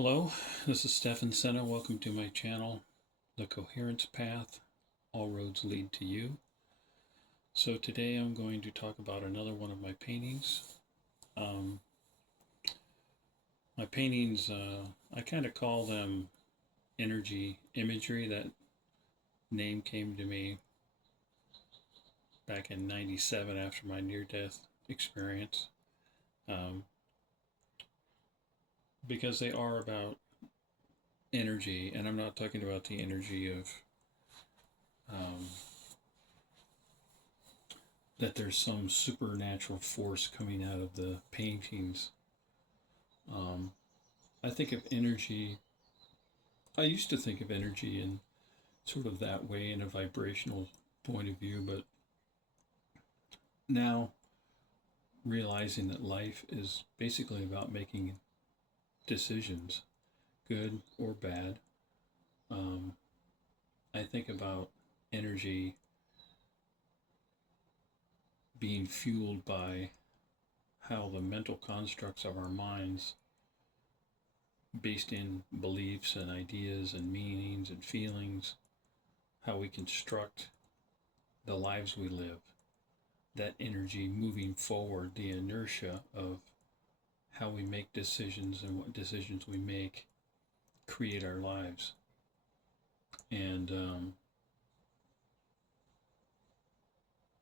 Hello, this is Stefan Senna. Welcome to my channel, The Coherence Path. All roads lead to you. So today I'm going to talk about another one of my paintings. Um, my paintings, I kind of call them energy imagery. That name came to me back in '97 after my near-death experience, um, because they are about energy, and I'm not talking about the energy of um, that there's some supernatural force coming out of the paintings. Um, I think of energy, I used to think of energy in sort of that way in a vibrational point of view, but now realizing that life is basically about making decisions, good or bad, um, I think about energy being fueled by how the mental constructs of our minds, based in beliefs and ideas and meanings and feelings, how we construct the lives we live, that energy moving forward, the inertia of how we make decisions and what decisions we make create our lives. And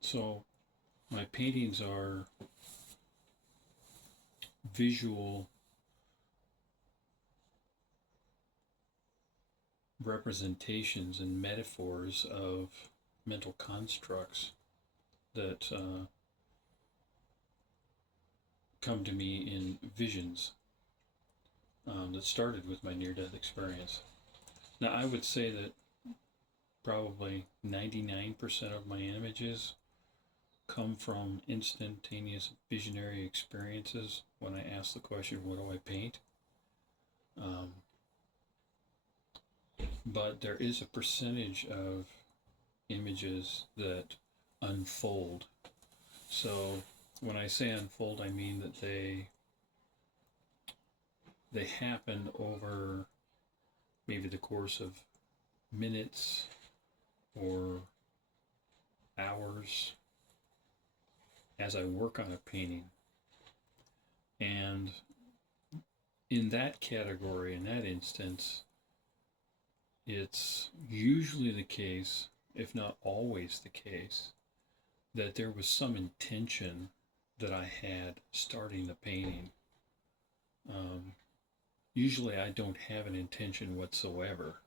so my paintings are visual representations and metaphors of mental constructs that come to me in visions that started with my near death experience. Now, I would say that probably 99% of my images come from instantaneous visionary experiences when I ask the question, what do I paint? Um, but there is a percentage of images that unfold. So when I say unfold, I mean that they happen over maybe the course of minutes or hours as I work on a painting. And in that category, in that instance, it's usually the case, if not always the case, that there was some intention that I had starting the painting. Um, Usually I don't have an intention whatsoever.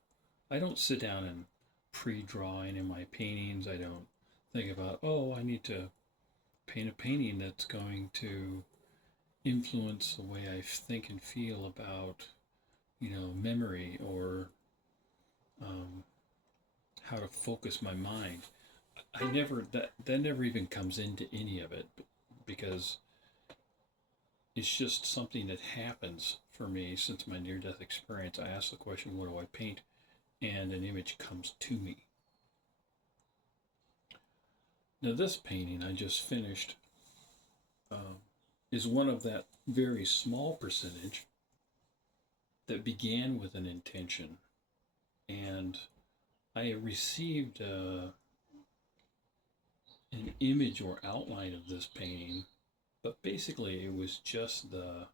I don't sit down and pre-draw any of my paintings. I don't think about, oh, I need to paint a painting that's going to influence the way I think and feel about, memory or um, how to focus my mind. I never that never even comes into any of it because it's just something that happens for me since my near death experience. I ask the question, what do I paint? And an image comes to me. Now, this painting I just finished uh, is one of that very small percentage that began with an intention. And I received an image or outline of this painting, but basically it was just the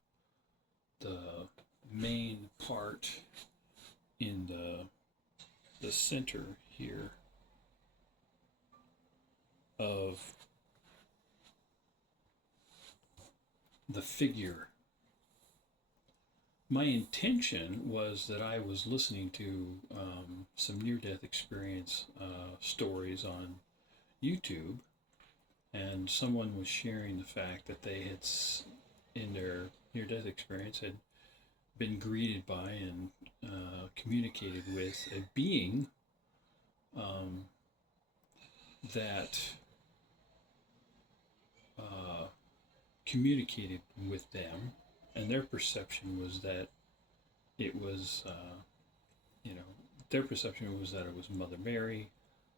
main part in the center here of the figure. My intention was that I was listening to some near-death experience stories on YouTube, and someone was sharing the fact that they had, in their near-death experience, had been greeted by and communicated with a being um, that uh, communicated with them, and their perception was that it was, you know, their perception was that it was Mother Mary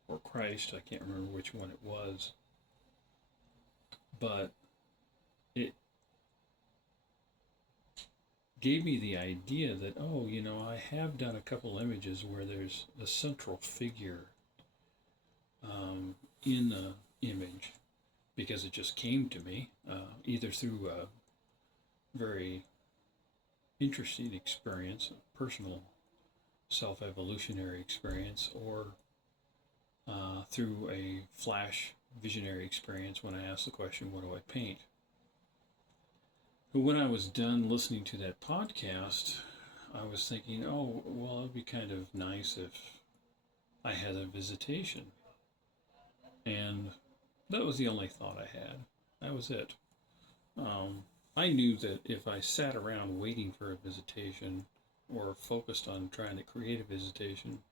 or Christ. I can't remember which one it was, but it gave me the idea that, oh, I have done a couple images where there's a central figure um, in the image because it just came to me, either through a very interesting experience, a personal self evolutionary experience, or through a flash visionary experience when I asked the question, what do I paint? But when I was done listening to that podcast, I was thinking, oh, well, it'd be kind of nice if I had a visitation. And that was the only thought I had. That was it. Um, I knew that if I sat around waiting for a visitation or focused on trying to create a visitation,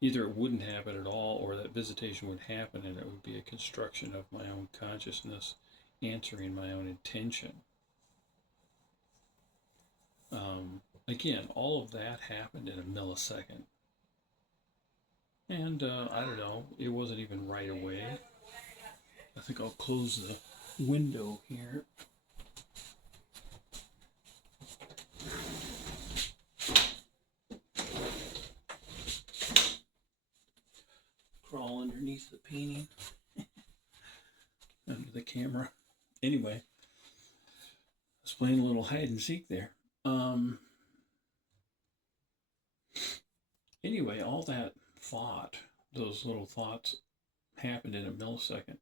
either it wouldn't happen at all or that visitation would happen and it would be a construction of my own consciousness answering my own intention. Again, all of that happened in a millisecond. And I don't know, it wasn't even right away. I think I'll close the window here. Crawl underneath the painting, under the camera. Anyway, I was playing a little hide and seek there. Anyway, all that thought, those little thoughts happened in a millisecond.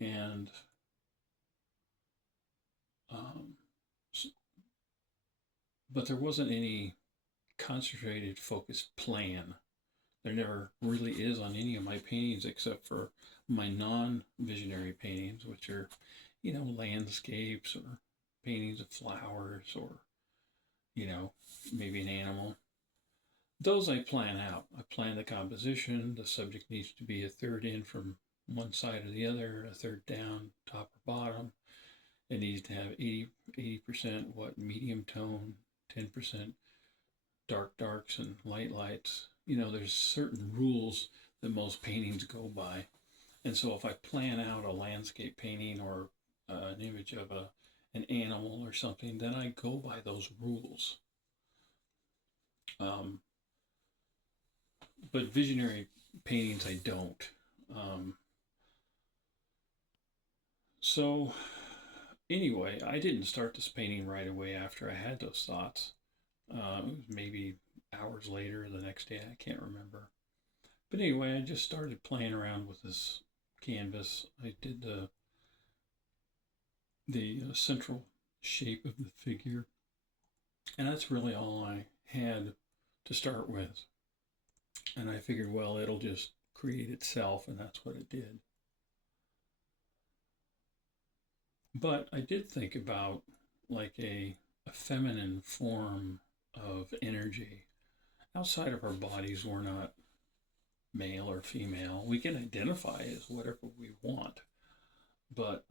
And but there wasn't any concentrated, focused plan. There never really is on any of my paintings except for my non-visionary paintings, which are, landscapes or paintings of flowers or, maybe an animal. Those I plan out. I plan the composition. The subject needs to be a third in from one side or the other, a third down, top or bottom. It needs to have 80% medium tone, 10% dark darks and light lights. There's certain rules that most paintings go by. And so if I plan out a landscape painting or an image of an animal or something, then I go by those rules. But visionary paintings, I don't. So anyway, I didn't start this painting right away after I had those thoughts. Maybe hours later, the next day, I can't remember. But anyway, I just started playing around with this canvas. I did the central shape of the figure, and that's really all I had to start with. And I figured, well, it'll just create itself, and that's what it did. But I did think about like a feminine form of energy. Outside of our bodies, we're not male or female. We can identify as whatever we want. But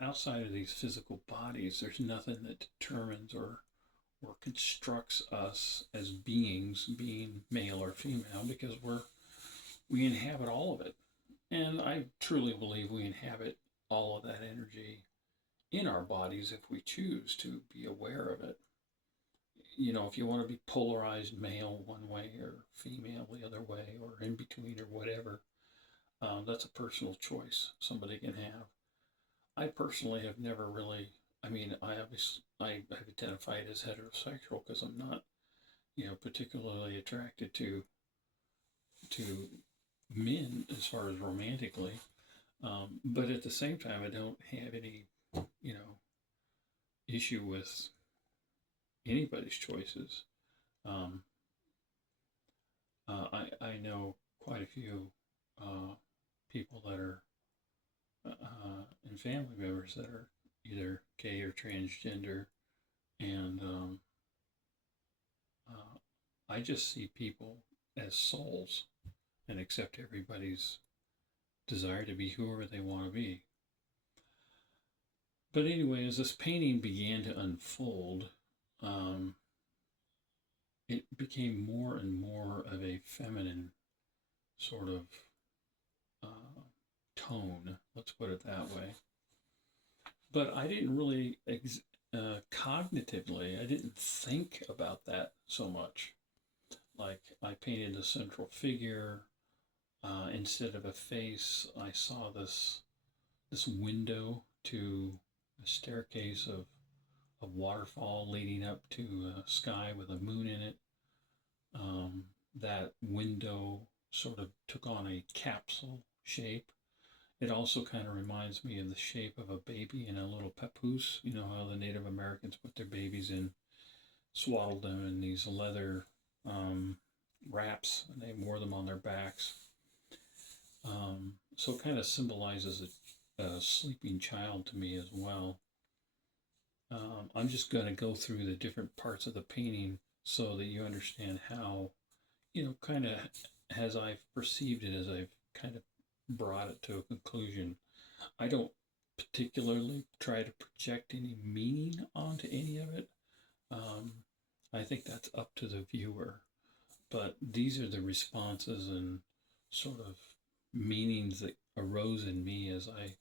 outside of these physical bodies, there's nothing that determines or constructs us as beings, being male or female, because we inhabit all of it. And I truly believe we inhabit all of that energy in our bodies if we choose to be aware of it. If you want to be polarized male one way or female the other way or in between or whatever, that's a personal choice somebody can have. I personally have never really, I identified as heterosexual because I'm not, particularly attracted to men as far as romantically. But at the same time, I don't have any, issue with anybody's choices. I know quite a few people that are and family members that are either gay or transgender, and I just see people as souls and accept everybody's desire to be whoever they want to be. But anyway, as this painting began to unfold, it became more and more of a feminine sort of tone, let's put it that way. But I didn't really cognitively, I didn't think about that so much. Like I painted the central figure. Instead of a face, I saw this window to a staircase of waterfall leading up to a sky with a moon in it. Um, that window sort of took on a capsule shape. It also kind of reminds me of the shape of a baby in a little papoose. You know how the Native Americans put their babies in, swaddled them in these leather um, wraps, and they wore them on their backs. So it kind of symbolizes a sleeping child to me as well. I'm just going to go through the different parts of the painting so that you understand how, kind of as I've perceived it, as I've kind of brought it to a conclusion. I don't particularly try to project any meaning onto any of it. Um, I think that's up to the viewer. But these are the responses and sort of meanings that arose in me as I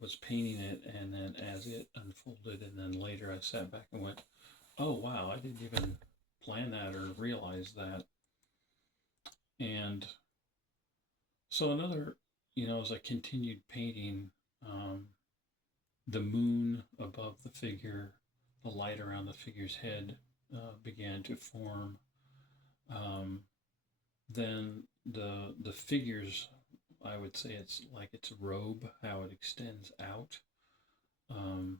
was painting it, and then as it unfolded, and then later I sat back and went, "Oh wow, I didn't even plan that or realize that." And so as I continued painting, um, the moon above the figure, the light around the figure's head began to form. Um, then the figures, I would say it's like its robe, how it extends out. Um,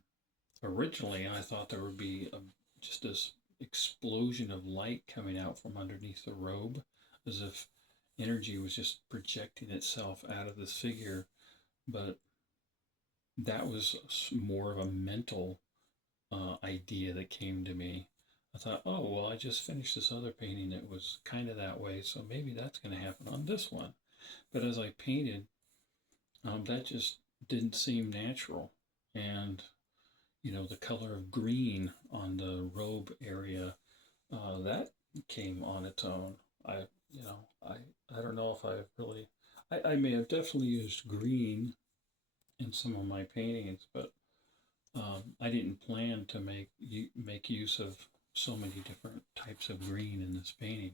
Originally, I thought there would be just this explosion of light coming out from underneath the robe, as if energy was just projecting itself out of this figure. But that was more of a mental idea that came to me. I thought, oh, well, I just finished this other painting that was kind of that way, so maybe that's going to happen on this one. But as I painted, that just didn't seem natural. And, the color of green on the robe area, that came on its own. I, you know, I don't know if I've really, I may have definitely used green in some of my paintings, but I didn't plan to make use of so many different types of green in this painting.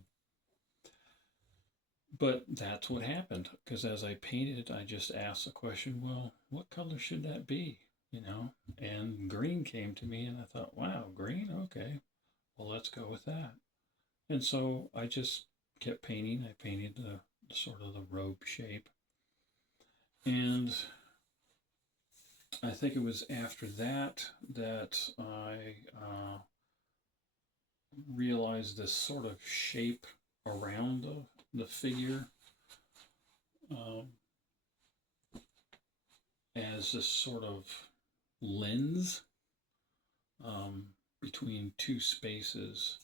But that's what happened, because as I painted, I just asked the question, well, what color should that be? And green came to me, and I thought, wow, green? Okay, well, let's go with that. And so I just kept painting. I painted the sort of the robe shape. And I think it was after that that I realized this sort of shape around the figure um, as this sort of lens um, between two spaces.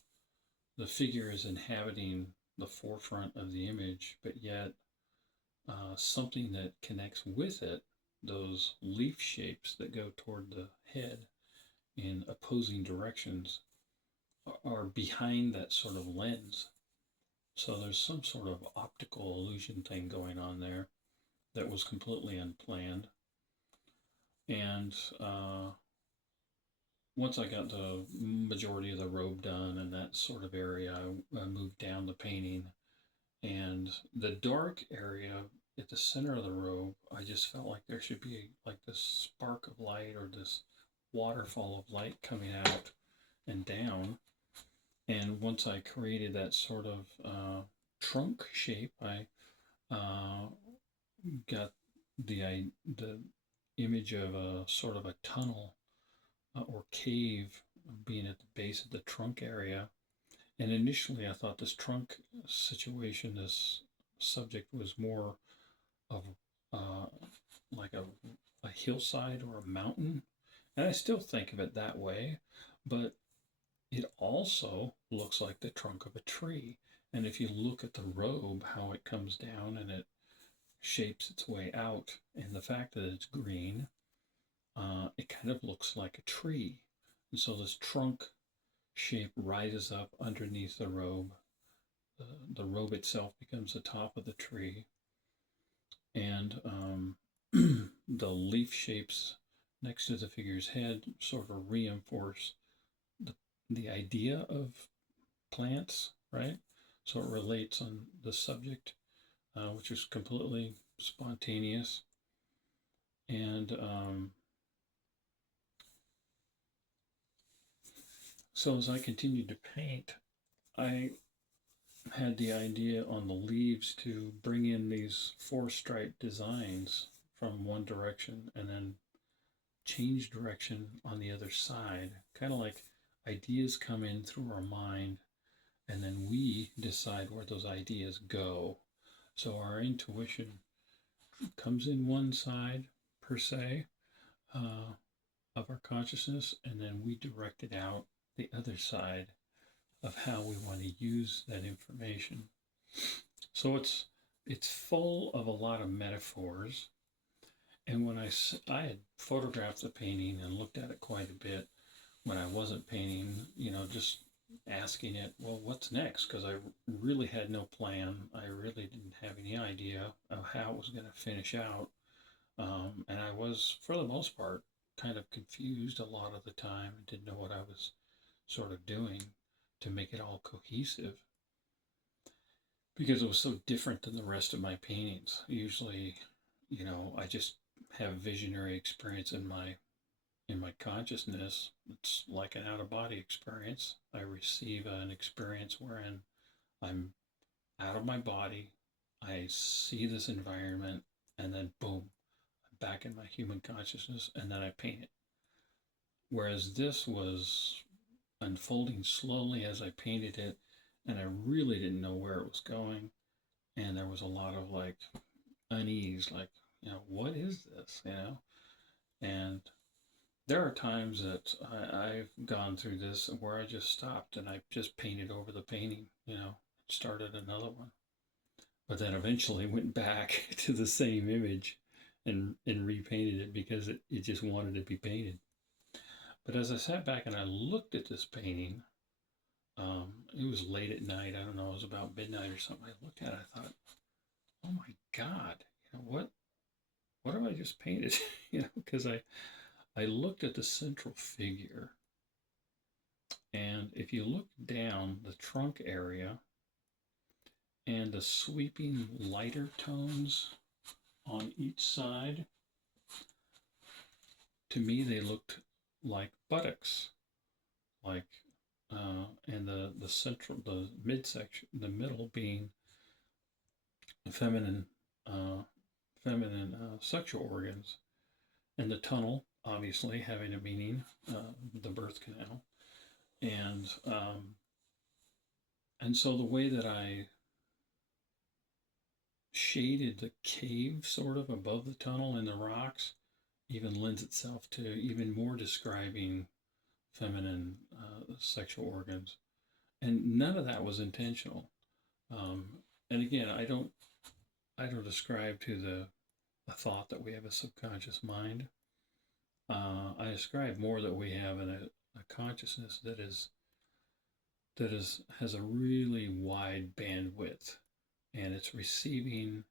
The figure is inhabiting the forefront of the image, but yet something that connects with it, those leaf shapes that go toward the head in opposing directions, are behind that sort of lens. So there's some sort of optical illusion thing going on there that was completely unplanned. And once I got the majority of the robe done and that sort of area, I moved down the painting. And the dark area at the center of the robe, I just felt like there should be like this spark of light or this waterfall of light coming out and down. And once I created that sort of trunk shape, I got the image of a sort of a tunnel or cave being at the base of the trunk area. And initially, I thought this trunk situation, this subject, was more of uh, like a hillside or a mountain. And I still think of it that way, but it also looks like the trunk of a tree. And if you look at the robe, how it comes down and it shapes its way out, and the fact that it's green, it kind of looks like a tree. And so this trunk shape rises up underneath the robe. The robe itself becomes the top of the tree. And the leaf shapes next to the figure's head sort of reinforce the, the idea of plants, right? So it relates on the subject, which is completely spontaneous. And so as I continued to paint, I had the idea on the leaves to bring in these four stripe designs from one direction and then change direction on the other side. Kind of like ideas come in through our mind and then we decide where those ideas go. So our intuition comes in one side per se uh, of our consciousness, and then we direct it out the other side of how we want to use that information. So it's full of a lot of metaphors. And when I had photographed the painting and looked at it quite a bit when I wasn't painting, just asking it, well, what's next? Because I really had no plan. I really didn't have any idea of how it was going to finish out. And I was, for the most part, kind of confused a lot of the time and didn't know what I was sort of doing to make it all cohesive because it was so different than the rest of my paintings. Usually, I just have visionary experience in my consciousness. It's like an out of body experience. I receive an experience wherein I'm out of my body. I see this environment and then boom, I'm back in my human consciousness and then I paint it. Whereas this was unfolding slowly as I painted it and I really didn't know where it was going. And there was a lot of like unease, like, what is this, And there are times that I've gone through this where I just stopped and I just painted over the painting, started another one. But then eventually went back to the same image and repainted it because it just wanted to be painted. But as I sat back and I looked at this painting, it was late at night. I don't know, it was about midnight or something. I looked at it, I thought, oh my God, what have I just painted? Because I looked at the central figure. And if you look down the trunk area and the sweeping lighter tones on each side, to me they looked like buttocks, like and the central, the midsection, the middle being feminine, uh, sexual organs, and the tunnel obviously having a meaning, the birth canal, and so the way that I shaded the cave sort of above the tunnel in the rocks even lends itself to even more describing feminine sexual organs. And none of that was intentional. Um, and again, I don't ascribe to the thought that we have a subconscious mind. I ascribe more that we have a consciousness that has a really wide bandwidth, and it's receiving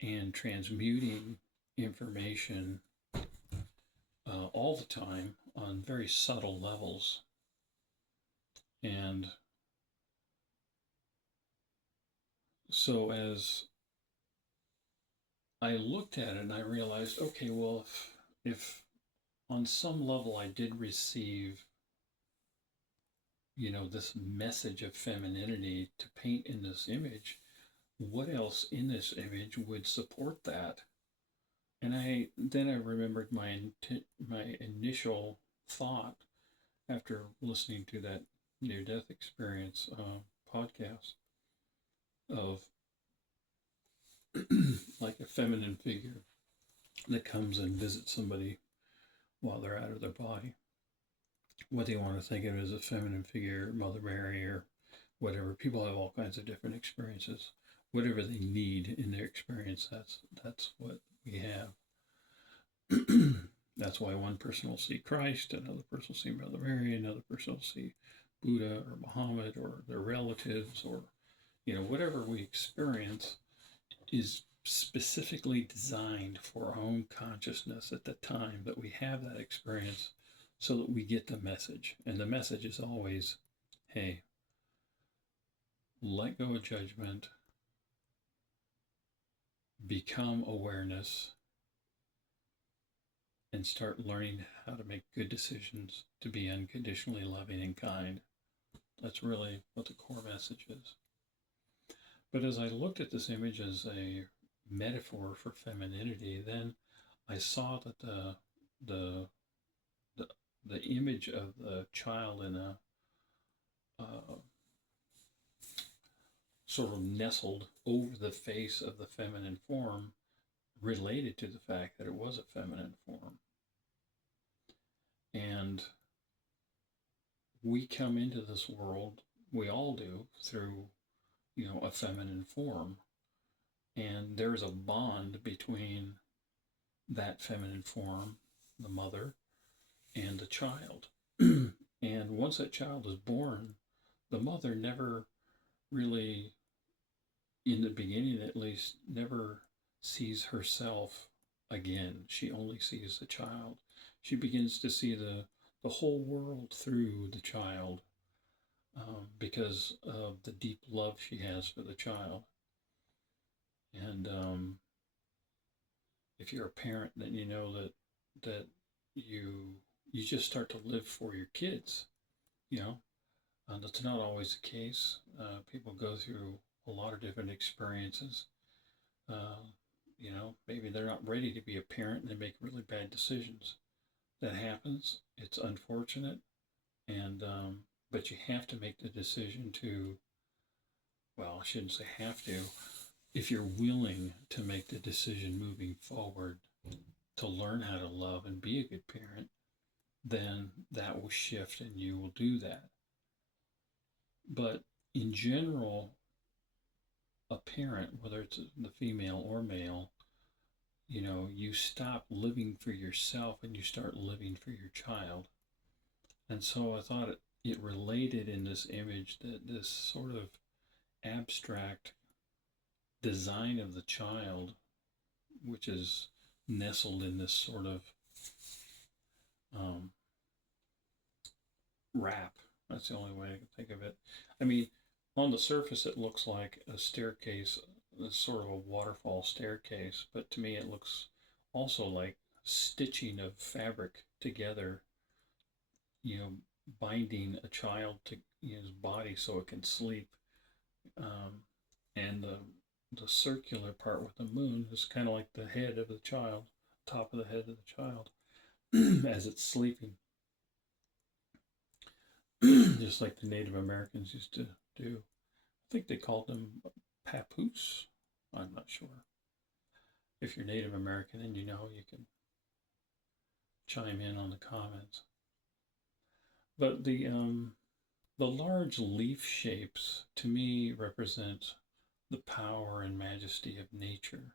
and transmuting information all the time on very subtle levels. And so as I looked at it and I realized, okay, well, if on some level I did receive, this message of femininity to paint in this image, what else in this image would support that? And then I remembered my initial thought after listening to that near-death experience podcast of like a feminine figure that comes and visits somebody while they're out of their body. Whether you want to think of it as a feminine figure, Mother Mary, or whatever. People have all kinds of different experiences. Whatever they need in their experience, that's what we have. That's why one person will see Christ, another person will see Mother Mary, another person will see Buddha or Muhammad or their relatives, or whatever we experience is specifically designed for our own consciousness at the time that we have that experience so that we get the message. And the message is always, hey, let go of judgment, become awareness, and start learning how to make good decisions to be unconditionally loving and kind. That's really what the core message is. But as I looked at this image as a metaphor for femininity, then I saw that the the, the image of the child in a sort of nestled over the face of the feminine form related to the fact that it was a feminine form. And we come into this world, we all do, through, a feminine form. And there's a bond between that feminine form, the mother, and the child. And once that child is born, the mother never really, in the beginning at least, never sees herself again. She only sees the child. She begins to see the whole world through the child because of the deep love she has for the child. And if you're a parent, then you know that you just start to live for your kids. That's not always the case. People go through a lot of different experiences. Maybe they're not ready to be a parent and they make really bad decisions. That happens. It's unfortunate, and but you have to make the decision to. Well, I shouldn't say have to. If you're willing to make the decision moving forward to learn how to love and be a good parent, then that will shift and you will do that. But in general, a parent, whether it's the female or male, you stop living for yourself and you start living for your child. And so I thought it related in this image that this sort of abstract design of the child, which is nestled in this sort of wrap. That's the only way I can think of it. I mean, on the surface, it looks like a staircase, sort of a waterfall staircase, but to me, it looks also like stitching of fabric together, binding a child to his body so it can sleep. And the circular part with the moon is kind of like the head of the child, top of the head of the child, as it's sleeping. Just like the Native Americans used to do. I think they called them papoose. I'm not sure. If you're Native American and you know, you can chime in on the comments. But the large leaf shapes to me represent the power and majesty of nature.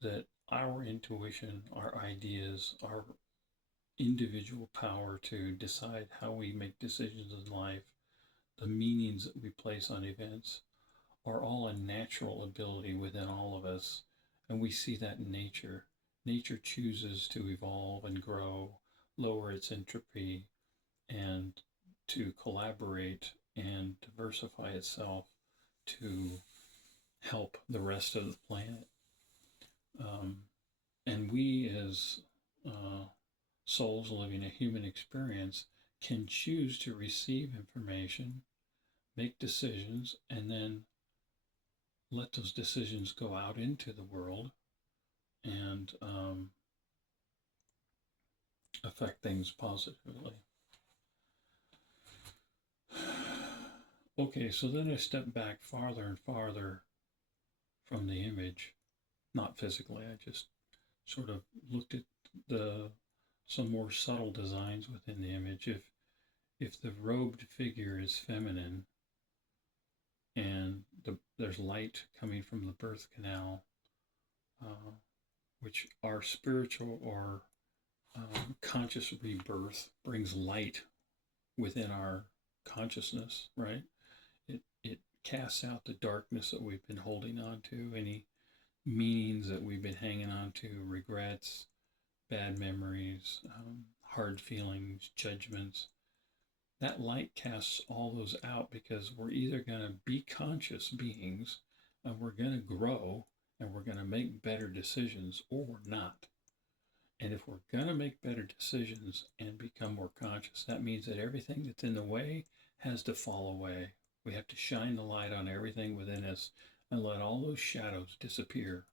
That our intuition, our ideas, our individual power to decide how we make decisions in life, the meanings that we place on events, are all a natural ability within all of us. And we see that in nature. Nature chooses to evolve and grow, lower its entropy, and to collaborate and diversify itself to help the rest of the planet. And we, as souls living a human experience, can choose to receive information, make decisions, and then let those decisions go out into the world and affect things positively. Okay, so then I step back farther and farther from the image, not physically. I just sort of looked at some more subtle designs within the image. If the robed figure is feminine and there's light coming from the birth canal, which our spiritual or conscious rebirth brings light within our consciousness, right? It casts out the darkness that we've been holding on to, any meanings that we've been hanging on to, regrets, bad memories, hard feelings, judgments. That light casts all those out because we're either going to be conscious beings and we're going to grow and we're going to make better decisions, or we're not. And if we're going to make better decisions and become more conscious, that means that everything that's in the way has to fall away. We have to shine the light on everything within us and let all those shadows disappear.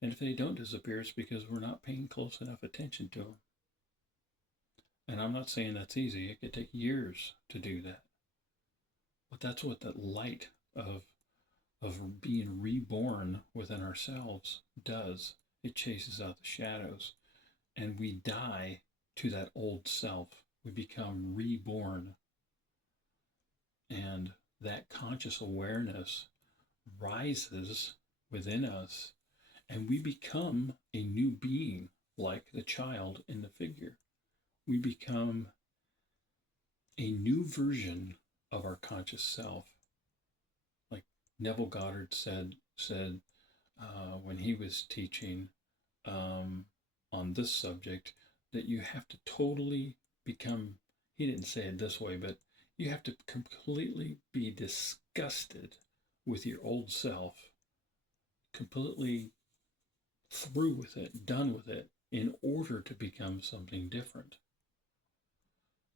And if they don't disappear, it's because we're not paying close enough attention to them. And I'm not saying that's easy. It could take years to do that. But that's what that light of being reborn within ourselves does. It chases out the shadows, and we die to that old self. We become reborn, and that conscious awareness rises within us, and we become a new being, like the child in the figure. We become a new version of our conscious self. Like Neville Goddard said when he was teaching on this subject, that you have to totally become, he didn't say it this way, but you have to completely be disgusted with your old self, completely through with it, done with it, in order to become something different.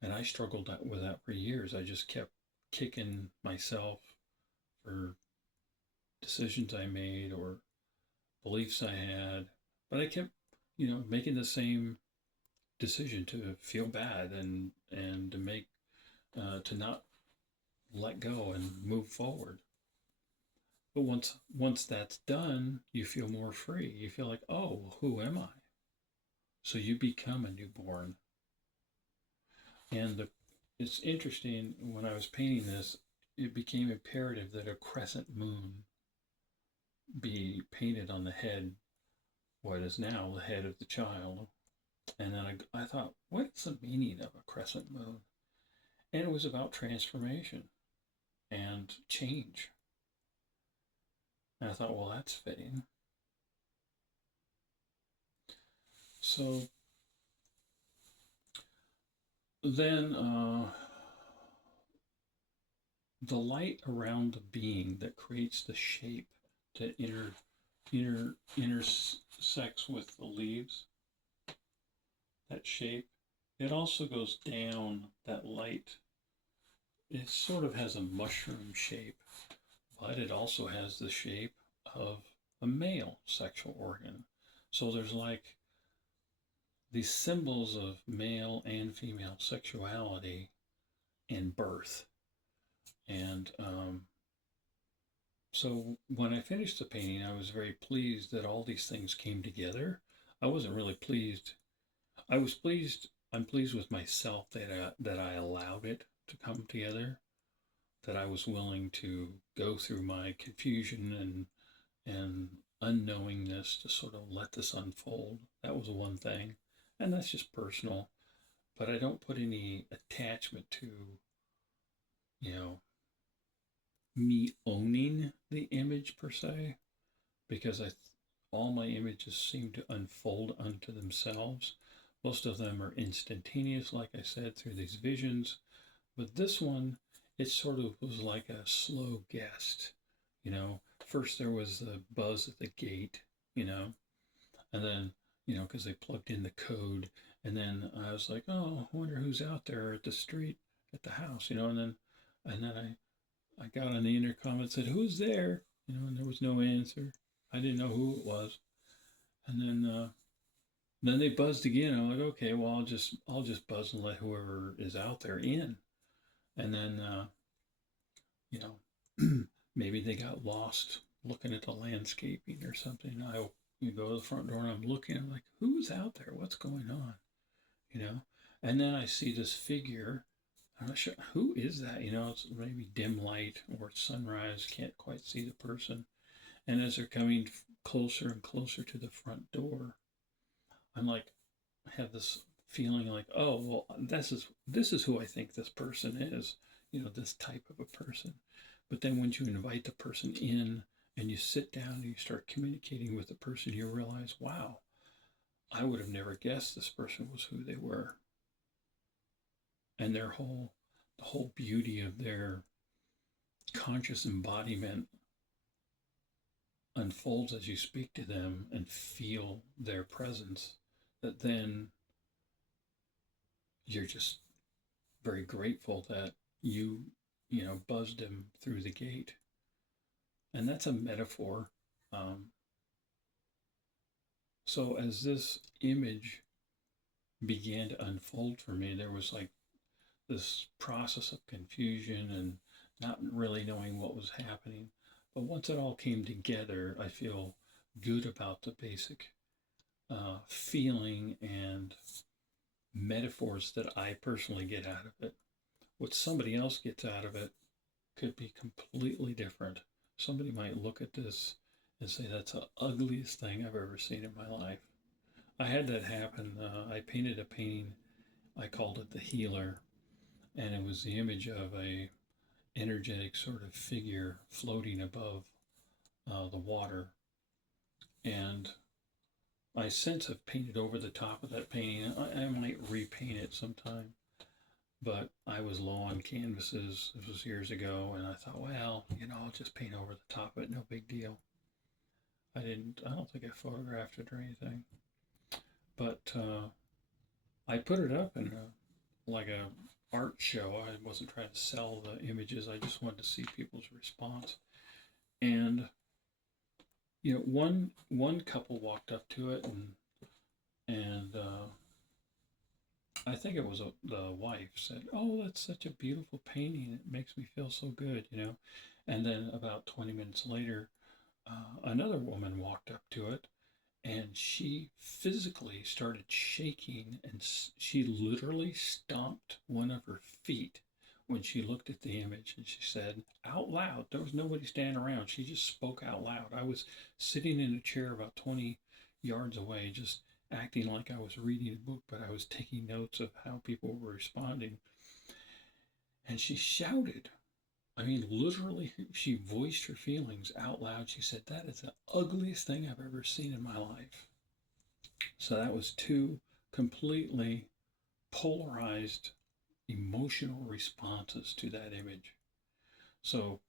And I struggled with that for years. I just kept kicking myself for decisions I made or beliefs I had, but I kept, making the same decision to feel bad and to make to not let go and move forward. But once that's done, you feel more free. You feel like, oh, who am I? So you become a newborn. And it's interesting, when I was painting this, it became imperative that a crescent moon be painted on the head, what is now the head of the child. And then I thought, what is the meaning of a crescent moon? And it was about transformation and change. And I thought, well, that's fitting. So then the light around the being that creates the shape that intersects with the leaves, that shape, it also goes down. That light, it sort of has a mushroom shape, but it also has the shape of a male sexual organ. So there's like these symbols of male and female sexuality in birth. And so when I finished the painting, I was very pleased that all these things came together. I wasn't really pleased. I was pleased. I'm pleased with myself that I allowed it to come together, that I was willing to go through my confusion and unknowingness to sort of let this unfold. That was one thing, and that's just personal. But I don't put any attachment to, you know, me owning the image per se, because all my images seem to unfold unto themselves. Most of them are instantaneous, like I said, through these visions. But this one, it sort of was like a slow guest. First there was the buzz at the gate, and then, because they plugged in the code. And then I was like, oh, I wonder who's out there at the street, at the house, and then I got on the intercom and said, "Who's there?" And there was no answer. I didn't know who it was. And then they buzzed again. I'm like, okay, well, I'll just buzz and let whoever is out there in. And then you know, maybe they got lost looking at the landscaping or something. You go to the front door and I'm looking. I'm like, who's out there? What's going on? And then I see this figure. I'm not sure who is that. It's maybe dim light or it's sunrise. Can't quite see the person. And as they're coming closer and closer to the front door, I'm like, I have this feeling like, oh, well, this is who I think this person is. This type of a person. But then once you invite the person in and you sit down and you start communicating with the person, you realize, wow, I would have never guessed this person was who they were. And the whole beauty of their conscious embodiment unfolds as you speak to them and feel their presence, that then you're just very grateful that you buzzed him through the gate. And that's a metaphor. Um, so as this image began to unfold for me, there was like this process of confusion and not really knowing what was happening. But once it all came together, I feel good about the basic feeling and metaphors that I personally get out of it. What somebody else gets out of it could be completely different. Somebody might look at this and say, that's the ugliest thing I've ever seen in my life. I had that happen. I painted a painting, I called it The Healer, and it was the image of a energetic sort of figure floating above the water. And I since have painted over the top of that painting. I might repaint it sometime, but I was low on canvases. This was years ago, and I thought, well, I'll just paint over the top of it, no big deal. I don't think I photographed it or anything, but I put it up in like a art show. I wasn't trying to sell the images. I just wanted to see people's response. And one couple walked up to it, and I think it was the wife said, "Oh, that's such a beautiful painting. It makes me feel so good." And then about 20 minutes later, another woman walked up to it, and she physically started shaking, and she literally stomped one of her feet when she looked at the image, and she said out loud, there was nobody standing around, she just spoke out loud. I was sitting in a chair about 20 yards away, just acting like I was reading a book, but I was taking notes of how people were responding. And she shouted, I mean, literally, she voiced her feelings out loud. She said, that is the ugliest thing I've ever seen in my life. So that was two completely polarized emotional responses to that image. So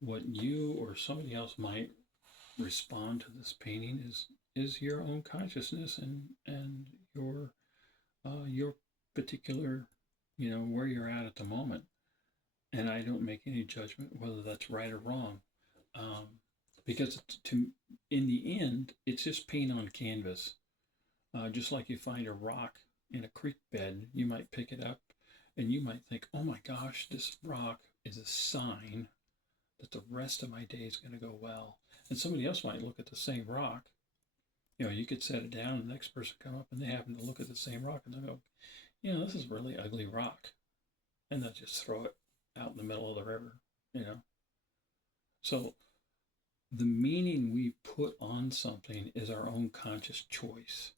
what you or somebody else might respond to this painting is your own consciousness and your particular, where you're at the moment. And I don't make any judgment whether that's right or wrong, um, because in the end, it's just paint on canvas. Just like you find a rock in a creek bed, you might pick it up and you might think, oh my gosh, this rock is a sign that the rest of my day is going to go well. And somebody else might look at the same rock. You could set it down, and the next person come up and they happen to look at the same rock and they'll go, this is a really ugly rock. And they'll just throw it out in the middle of the river. So the meaning we put on something is our own conscious choice.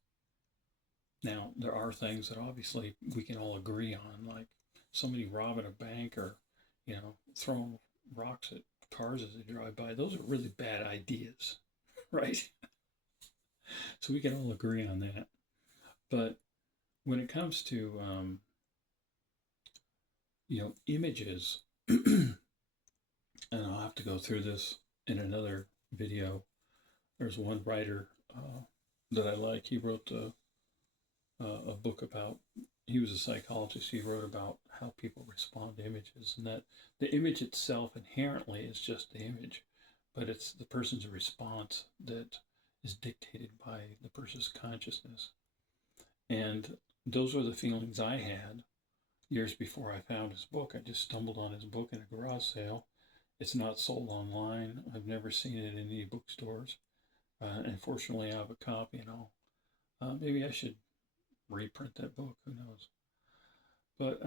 Now, there are things that obviously we can all agree on, like somebody robbing a bank or, throwing rocks at cars as they drive by. Those are really bad ideas, right? So we can all agree on that. But when it comes to, images, and I'll have to go through this in another video. There's one writer that I like. He wrote a book about, he was a psychologist. He wrote about how people respond to images, and that the image itself inherently is just the image, but it's the person's response that is dictated by the person's consciousness. And those were the feelings I had years before I found his book. I just stumbled on his book in a garage sale. It's not sold online. I've never seen it in any bookstores. And fortunately, I have a copy, and maybe I should reprint that book. Who knows? But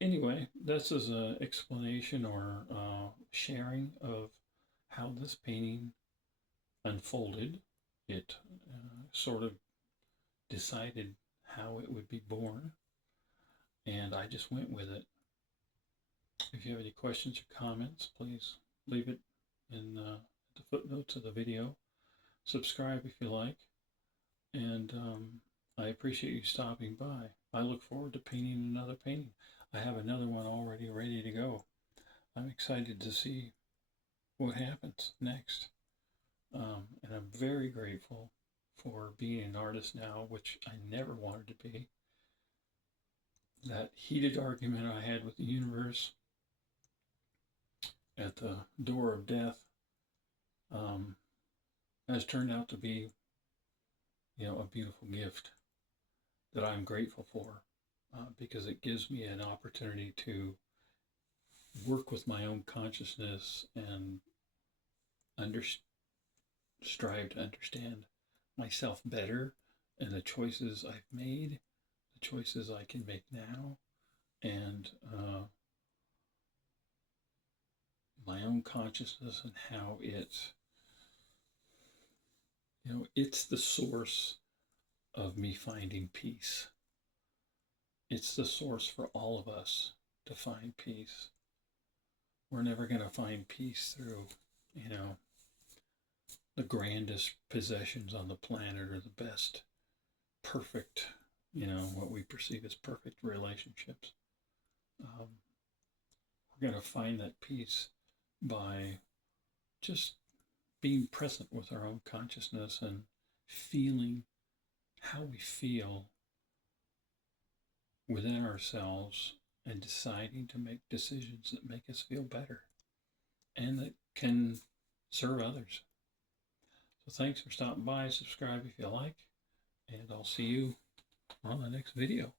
anyway, this is an explanation or sharing of how this painting unfolded. It sort of decided how it would be born, and I just went with it. If you have any questions or comments, please leave it in the footnotes of the video. Subscribe if you like. And I appreciate you stopping by. I look forward to painting another painting. I have another one already ready to go. I'm excited to see what happens next. And I'm very grateful for being an artist now, which I never wanted to be. That heated argument I had with the universe at the door of death has turned out to be, a beautiful gift that I'm grateful for, because it gives me an opportunity to work with my own consciousness and strive to understand myself better and the choices I've made, the choices I can make now, and my own consciousness and how it's the source of me finding peace. It's the source for all of us to find peace. We're never going to find peace through, the grandest possessions on the planet or the best, perfect, what we perceive as perfect relationships. We're going to find that peace by just being present with our own consciousness and feeling how we feel within ourselves and deciding to make decisions that make us feel better and that can serve others. So thanks for stopping by. Subscribe if you like, and I'll see you on the next video.